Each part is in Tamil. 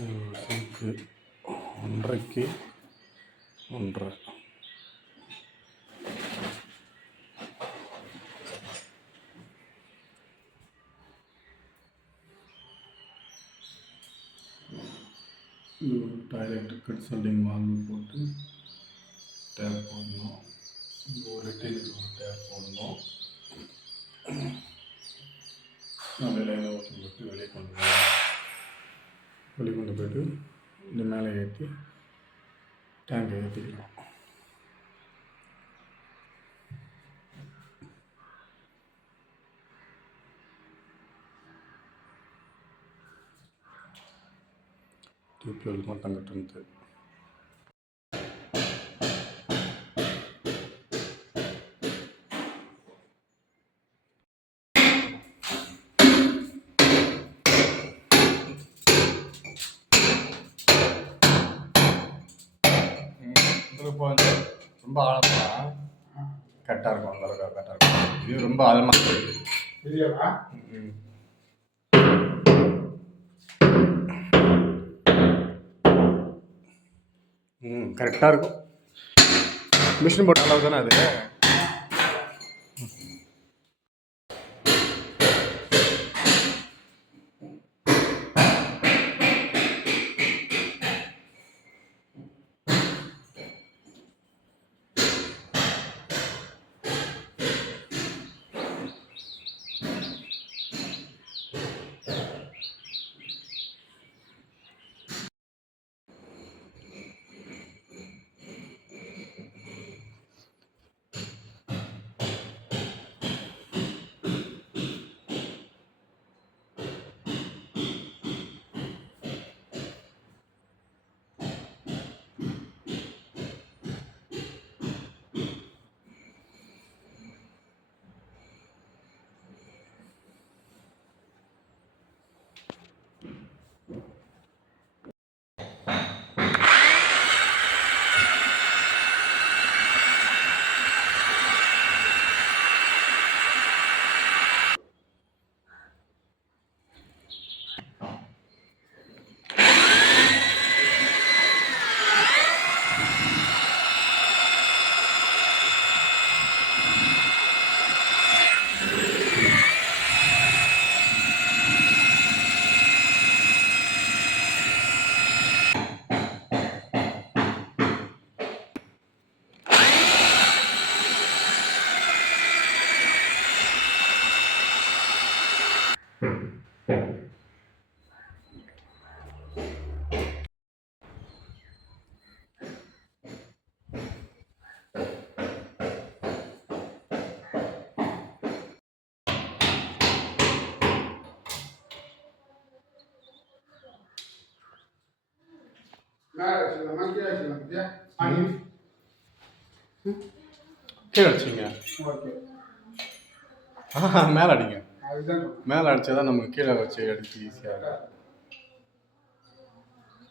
சில்க்கு ஒன்றைக்கு ஒன்று. டாய்லெட் கன்சல்டிங் வால்வு போட்டு டேப் போடணும். இங்க ஒரு ரெட்டினுக்கு ஒரு டேப் போடணும் அப்படியே லைனை ஊற்றி போட்டு வெளியே கொண்டு போகணும் வெளியே கொண்டு போயிட்டு இந்த மேலே ஏற்றி டேங்கை ஏற்றிக்கலாம் டியூப்வெல் மட்டும் கட்டுறது இப்போ வந்து ரொம்ப ஆழமா? கரெக்டாக இருக்கும் அந்த அளவுக்கு கரெக்டாக இருக்கும். இது ரொம்ப ஆழமாக இருக்குது. ம் கரெக்டாக இருக்கும். மிஷின் போட்ட அளவு தானே அது? மேலே கீழே வச்சுக்கலாம் மேலே அடிங்க மேலே அடித்தா தான் நமக்கு கீழே வச்சு அடிக்க ஈஸியாக இருக்கும்.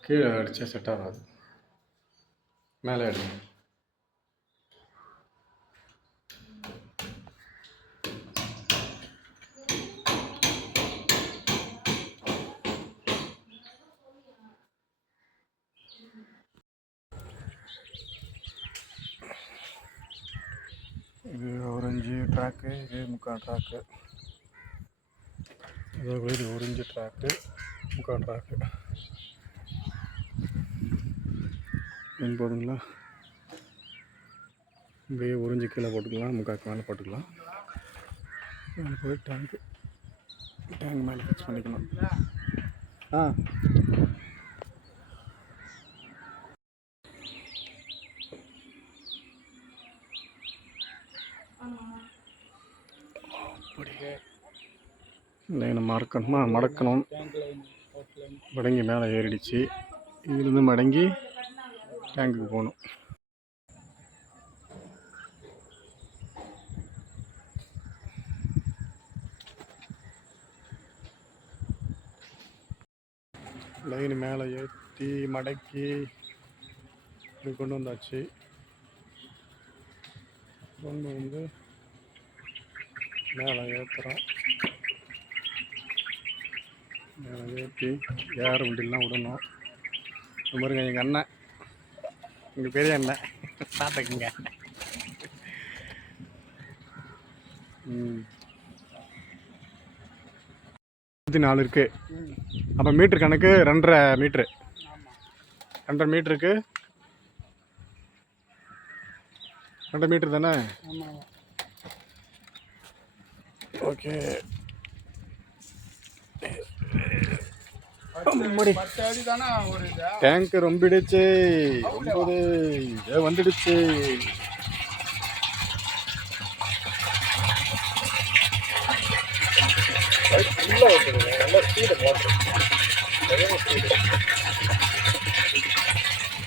கீழே அடித்தா செட் ஆகாது. மேலே அடிங்க. இது ஆரஞ்சு ட்ராக்கு இது முக்கால் ட்ராக்கு அதாவது இது orange ட்ராக்கு முக்கால் ட்ராக்கு என்ன போதுங்களா இப்படியே உறிஞ்சி கீழே போட்டுக்கலாம் முக்காக்கு மேலே போட்டுக்கலாம். மேலே போய் டேங்க்கு டேங்க் மேலே ஃபிக்ஸ் பண்ணிக்கணும். ஆ. லைனை மறக்கணுமா? மடக்கணும் மடங்கி மேலே ஏறிடுச்சு. இங்கிருந்து மடங்கி டேங்குக்கு போகணும். லைன் மேலே ஏற்றி மடக்கி இப்படி கொண்டு வந்தாச்சு. கொண்டு வந்து மேலே ஏற்றுறோம் மேலே ஏற்றி ஏர் வண்டிலாம் விடணும். இங்க பாருங்க எங்கள் அண்ணன். எங்கள் பெரிய அண்ணன். பார்த்துக்குங்க இருபத்தி நாலு இருக்கு. அப்போ மீட்ரு கணக்கு ரெண்டரை மீட்ரு ரெண்டரை மீட்டருக்கு. ரெண்டரை மீட்ரு தானே? ஓகே. டேங்க் ரொம்பிடுச்சு. ஏ வந்துடுச்சு.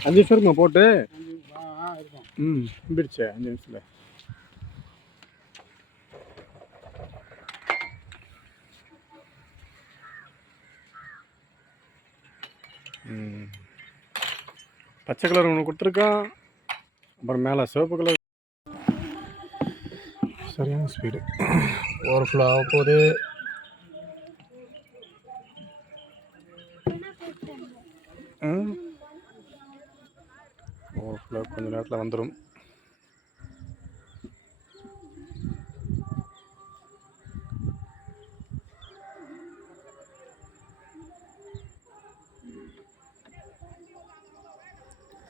அஞ்சு நிமிஷம் போட்டு? இருக்கும். ம் வந்துடுச்சு அஞ்சு நிமிஷத்தில். பச்சை கலர் ஒன்று கொடுத்துருக்கான் அப்புறம் மேலே சிவப்பு கலர். சரியான ஸ்பீடு ஓவர்ஃப்ளோ ஆக போகுது. ஓவர் ஓவர்ஃப்ளோ கொஞ்சம் நேரத்தில் வந்துடும்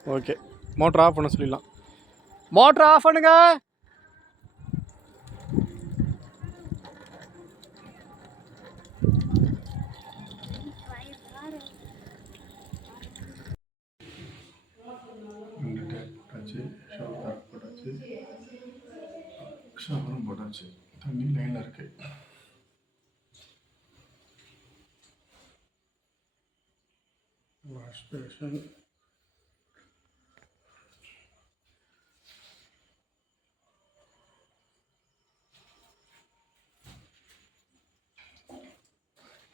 ஓகே. மோட்டர் ஆஃப் பண்ண சொல்லிடலாம். மோட்டர் ஆஃப் பண்ணுங்க. ரெண்டு டேப் போட்டாச்சு ஷவர் போட்டாச்சு. ஷவரும் போட்டாச்சு. தண்ணி லைனில் இருக்கு. வாஷ் பேஷன்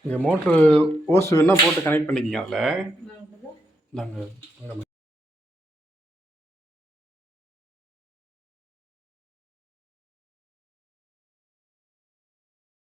இங்கே மோட்ரு ஓஸ் வேணால் போட்டு கனெக்ட் பண்ணிக்கிங்க அதில். நாங்கள்